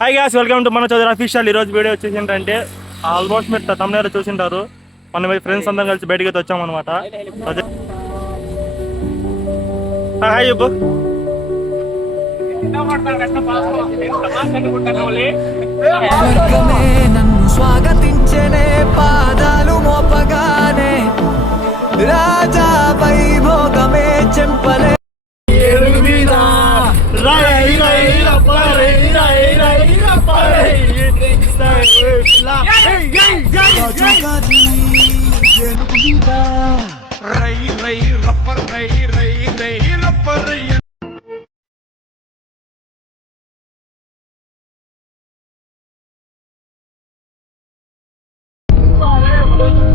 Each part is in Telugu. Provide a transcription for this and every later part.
హాయ్ గ్యాస్ వెల్కమ్ టు మన చదువు అఫీషియల్ ఈరోజు వీడియో వచ్చేసి ఏంటంటే ఆల్మోస్ట్ మీరు తమిళ చూసింటారు. మన ఫ్రెండ్స్ అందరం కలిసి బయటకి అయితే వచ్చామన్నమాట. హాయ్ నన్ను స్వాగతించనే పాదాలు మోపగానే Raja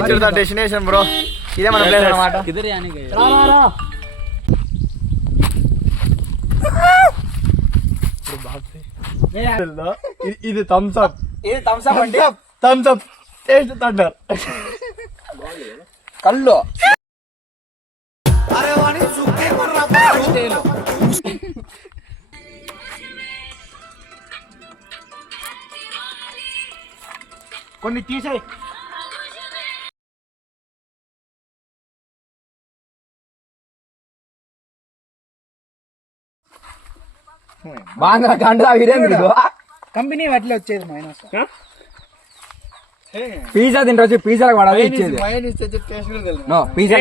reach the destination bro. ఇదే మన ప్లేస్ అన్నమాట. ఇది- ఇది థమ్స్ అప్ ఇది థమ్స్ అప్ అంటే? థమ్స్ అప్ టేస్ట్ థండర్ కళ్ళు. కొన్ని తీసేయి. బాగా కండు వీరేంద్ర కంపెనీ అట్లే వచ్చేది మైనస్ పిజ్జా తింటొచ్చి పిజ్జా పడాలి ఇచ్చేది. నో పిజ్జా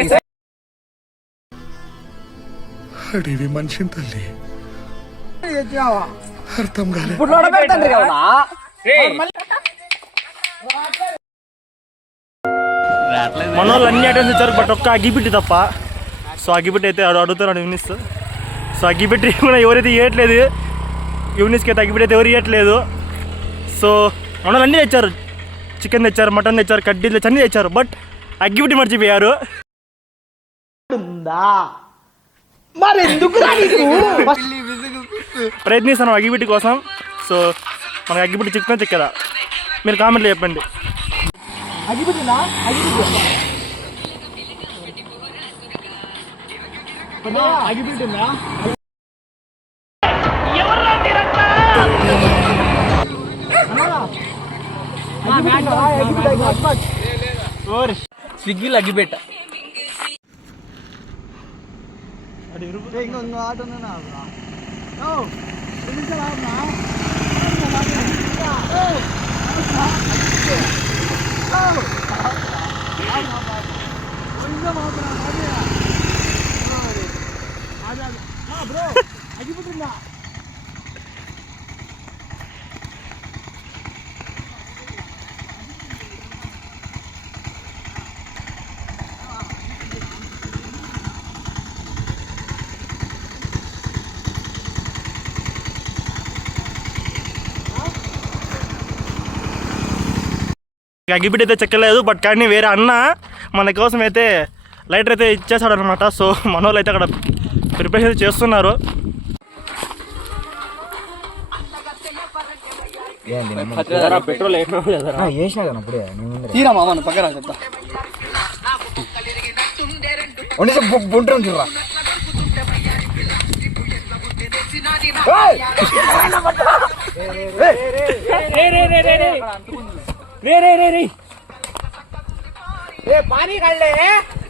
అడివి మనిషిని తల్లి. అర్థం కాలేదు ఇప్పుడు పెట్టండి కదా. మన వాళ్ళు అన్ని ఐటమ్స్ ఇచ్చారు బట్ ఒక్క అగ్గిపెట్టి తప్ప. సో అగ్గిపెట్టి అయితే అడు- అడుగుతున్నాడు యూనిస్ సో అగ్గిపెట్టి కూడా ఎవరైతే ఇవ్వట్లేదు యూనిస్కి అయితే అగ్గిపెట్టి ఎవరు ఇవ్వట్లేదు సో మన వాళ్ళు అన్నీ తెచ్చారు. చికెన్ తెచ్చారు మటన్ తెచ్చారు కడ్డీ తెచ్చారు అన్నీ తెచ్చారు. బట్ అగ్గిపెట్టి మర్చిపోయారు. ప్రయత్నిస్తాను అగ్గిపెట్టి కోసం. సో మనకి అగ్గిపెట్టి చికెన్ చిక్కదా మీరు కామెంట్లో చెప్పండి. స్విగ్గీలో అగ్గిపెట్ట ఇంకొక ఆట ఉందన్నా అగ్గిబిడ్డ అయితే చెక్కలేదు బట్ కానీ వేరే అన్న మన కోసం అయితే లైటర్ అయితే ఇచ్చేసాడు అనమాట సో మనోళ్ళు అయితే అక్కడ ప్రిపరేషన్ చేస్తున్నారు. వేసినా కదా అప్పుడే తీరా మామ పక్కన చెప్తా. బుంటాం చూడరా రే. ఇసుక ఏంట్రా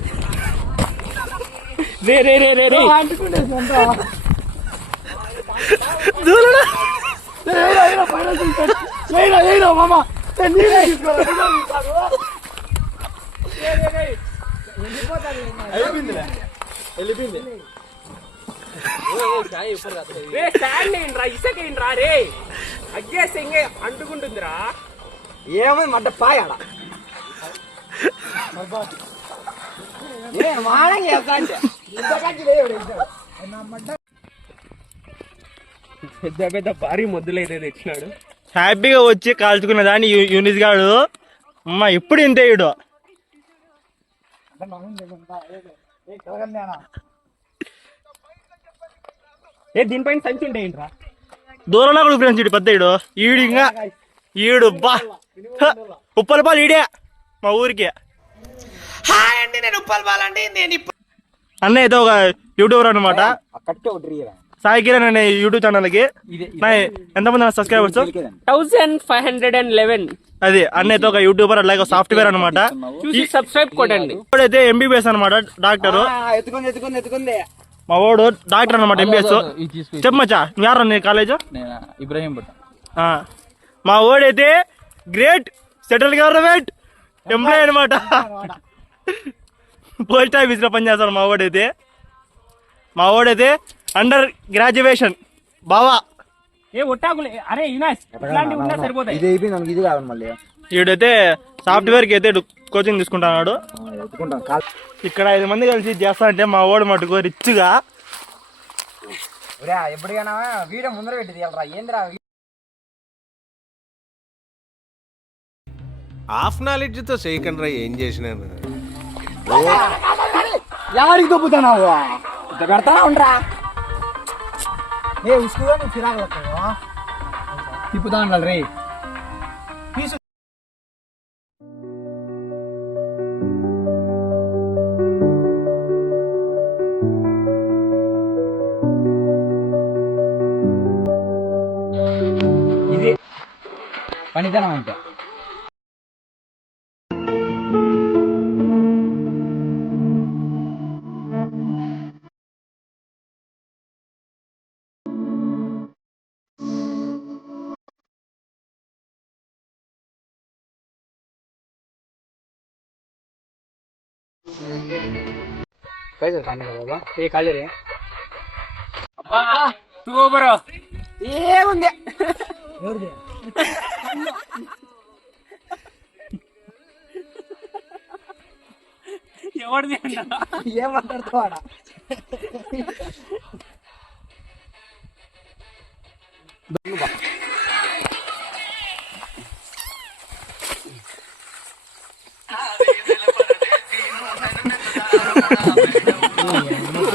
రే అగ్గేస్తే ఇంకే అంటుకుంటుందిరా ఏమైంది మట్ట పాయాడ పెద్ద పెద్ద భారీ మొద్దులైతే తెచ్చినాడు. హ్యాపీగా వచ్చి కాల్చుకునే దాన్ని యూనిస్ గాడు అమ్మ ఎప్పుడు ఇంతే ఇడు. ఏ దీనిపైన సంచి ఉంటే ఏంట్రా? దూరంలో కూడా ఫ్రెండ్స్ ఇడు పెద్ద ఇడు. ఈడు ఇంకా ఈడు బా. ఉప్పలపాలు ఈడే మా ఊరికి. అన్న అయితే ఒక యూట్యూబర్ అనమాట. సాయి కిరణ్ అనే యూట్యూబ్ ఛానల్కి ఎంతమంది subscribers thousand five hundred and eleven. అది అన్న అయితే ఒక యూట్యూబర్ అలాగే సాఫ్ట్వేర్ అనమాట చూసి సబ్స్క్రైబ్ కొట్టండి. ఇప్పుడైతే ఎంబీబీఎస్ అనమాట డాక్టర్. మా వాడు డాక్టర్ అనమాట ఎంబీఎస్ చెప్పమచ్చా యారా నీ కాలేజ్ నేను? ఇబ్రాహీం మా వాడైతే గ్రేట్ సెటిల్ గవర్నమెంట్ ఎంప్లాయ్ అనమాట పోస్ట్ ఆఫీస్లో పనిచేస్తాడు మా వాడైతే మా వాడైతే అండర్ గ్రాడ్యుయేషన్ బావా. ఏ ఒట్టాకులే అరే యునాస్ ఇట్లాంటివి ఉన్నా సరిపోతాయి. ఇది అయిపోయింది మనకి ఇది కావాలి మళ్ళీ. ఈడైతే సాఫ్ట్వేర్కి అయితే కోచింగ్ తీసుకుంటున్నాడు. కాల్ ఇక్కడ ఐదు మంది కలిసి చేస్తా అంటే మా వాడు మటుకు రిచ్గా. ఎప్పటికైనా వీడియో ముందర పెట్టి తీయాలరా ఏందిరా? హాఫ్ నాలెడ్జ్తో చేయకుండా ఏం చేసినాను ఎవరికి దొబ్బుతున్నావు ఇంత పెడతానా ఉండరా ఏ ఉసుకుగా నువ్వు ఫిరాకు తిప్పుతా ఉండాలి రే ఇది పనితనం అంటే పైసలు కానీ బాబా ఏ కాలేరే సూపర్ ఏముంది ఎవరిది అన్నా ఏం మాట్లాడుతావాడా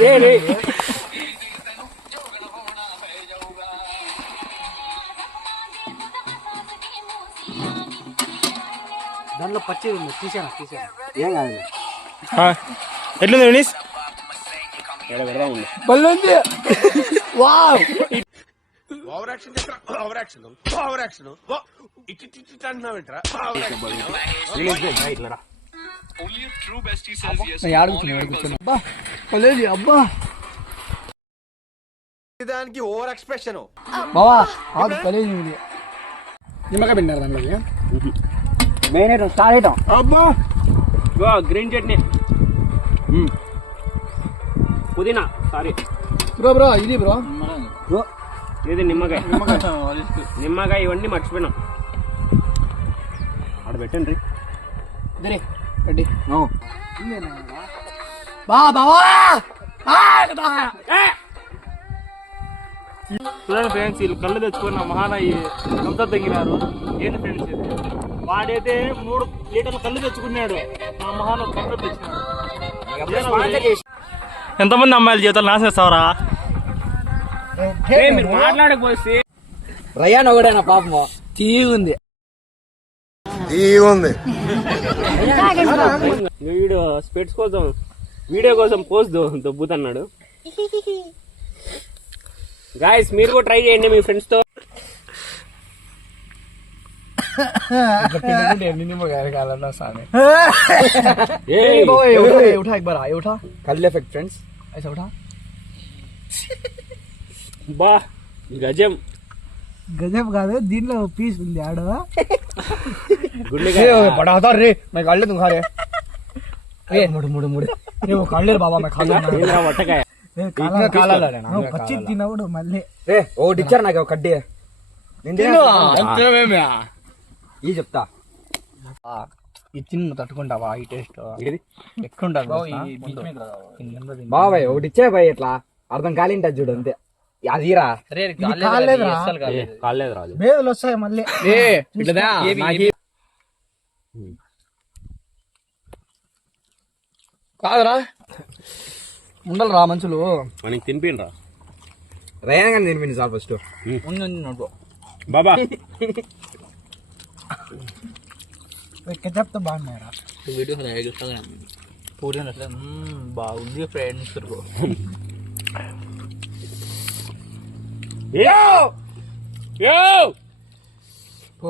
రే రే దాంట్లో పచ్చి ఉంది. తీసాను? తీసాను? ఏం కాదు. ఎట్లుంది యూనిస్ బల్లుంది. Wow. Over action over action over action ఇటు ఇటు ఇటు అంటున్నావేంట్రా? అబ్బా అబ్బా దానికి ఓవర్ ఎక్స్ప్రెషన్. బావా నిమ్మకాయ పిండారు మెయిన్ ఐటమ్ స్టార్ ఐటమ్. అబ్బా! గో గ్రీన్ చట్నీ పుదీనా సారీ బ్రో బ్రో ఇది బ్రో. ఇది నిమ్మకాయ. నిమ్మకాయ ఇవన్నీ మర్చిపోయినాం. ఆడ పెట్టండి. బా బావా కదా. ఏ! చూడండి ఫ్రెండ్స్ వీళ్ళు కళ్ళు తెచ్చుకున్న మహానయ్యి అంతా తగ్గినారు. ఏంటి ఫ్రెండ్స్ ఇది? వాడైతే మూడు లీటర్ల కళ్ళు తెచ్చుకున్నాడు. మా మహాన కళ్ళు తెచ్చినాడు. ఎంతమంది అమ్మాయిల జీవితాలు నాశనిస్తావరా ఏ, మీరు మాట్లాడకపోతే రయాన్ ఒకడేనా పాపము? తీగుంది వీడు స్పెట్స్ కోసం వీడియో కోసం పోస్ట్ దొబ్బుతున్నాడు గాయస్ మీరు కూడా ట్రై చేయండి మీ ఫ్రెండ్స్ తో ఎన్ని నిమ్మకాయలు కావాలన్నా సామి ఏయ్, उठा एक बार आए उठा కళ్ళు ఎఫెక్ట్ ఫ్రెండ్స్ ऐसा उठा బా గజం కాదు దీంట్లో పీస్ ఉంది ఆడ పడాతా రే మై కళ్ళే తుంగారే ఏ మూడు ముడు ముడు. ఏ ఓ బాబా మై కళ్ళే వట్టకాయ? పచ్చి తినవుడు మళ్ళీ. ఏ ఒకటి ఇచ్చారు నాకు కడ్డీ. ఈ చెప్తా. ఇది తిన్న తట్టుకుంటావా ఈ టేస్ట్ ఎక్కువ బాబాయ్ ఒకటి ఇచ్చే బాయ్ ఇట్లా అర్థం కాలింటా చూడు అంతే. అదిరా. కాలేదు. రాదు బేదలు వస్తాయి మళ్ళీ. కాదురా. ఉండలు రా మంచులు మనకి తినిపిండ్రా రయాన్ గాని తినిపింది సార్ ఫస్ట్ ఉండి బాబా. చెప్తే బాగున్నాయరా? పూరి బాగుంది ఫ్రెండ్స్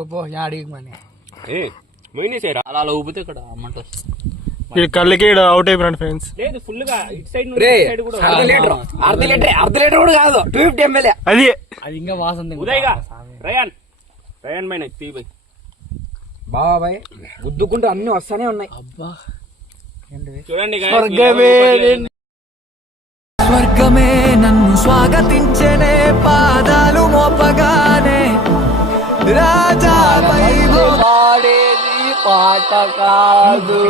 పో యాడికి మని. అలా అలా ఊపితే ఇక్కడ అమ్మంట ఈ కళ్ళకి అవుట్ అయిపోయినాడు ఫ్రెండ్స్ లేదు ఫుల్గా ఇటు సైడ్ సైడ్ కూడా అర్ధ లీటర్ అర్ధ లీటర్ అర్ధ లీటర్ కూడా కాదు టూ ఫిఫ్టీ ఎంఎల్ఏ అది. అది ఇంకా వాసన ఉదయ్గా రయాన్ రయాన్ మైన తీ బై బాబాయ్ గుద్దుకుంటూ అన్ని వస్తానే ఉన్నాయి. అబ్బా. చూడండి స్వర్గమే స్వర్గమే స్వాగతించనే పాదాలు మోపగానే. రాజా పాడేది పాట కాదు.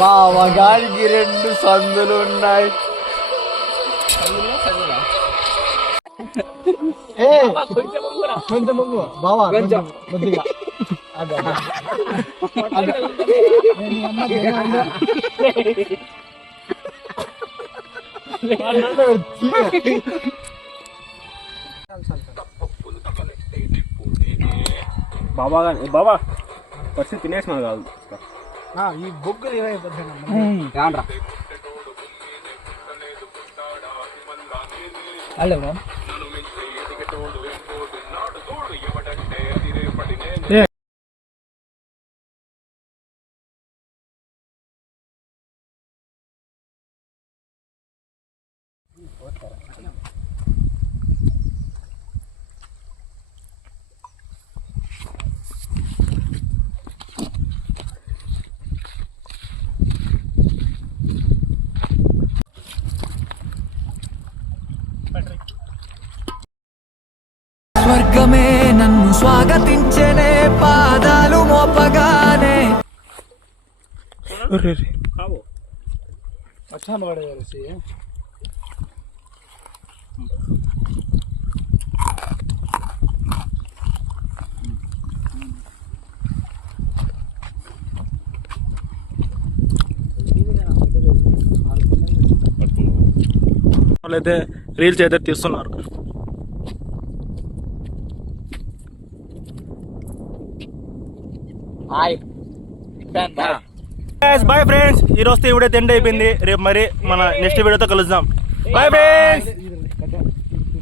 బావగారికి రెండు సందులు ఉన్నాయి కొంచెం ముందు బావా కొంచెం కొద్దిగా. అదే, బాబా గాని- బాబా ఫస్ట్ తినేసిన కాదు. ఈ బొగ్గులు ఏమైపోతాయి రాండ్రా అల్లే బ్రో స్వర్గమే నన్ను స్వాగతించనే పాదాలు మోపగానే. వాళ్ళైతే రీల్స్ అయితే తీస్తున్నారు. బాయ్ ఫ్రెండ్స్ ఈ రోజుతో ఇవిడైతే ఎండ్ అయిపోయింది. రేపు మరి మన నెక్స్ట్ వీడియోతో కలుద్దాం. Bye friends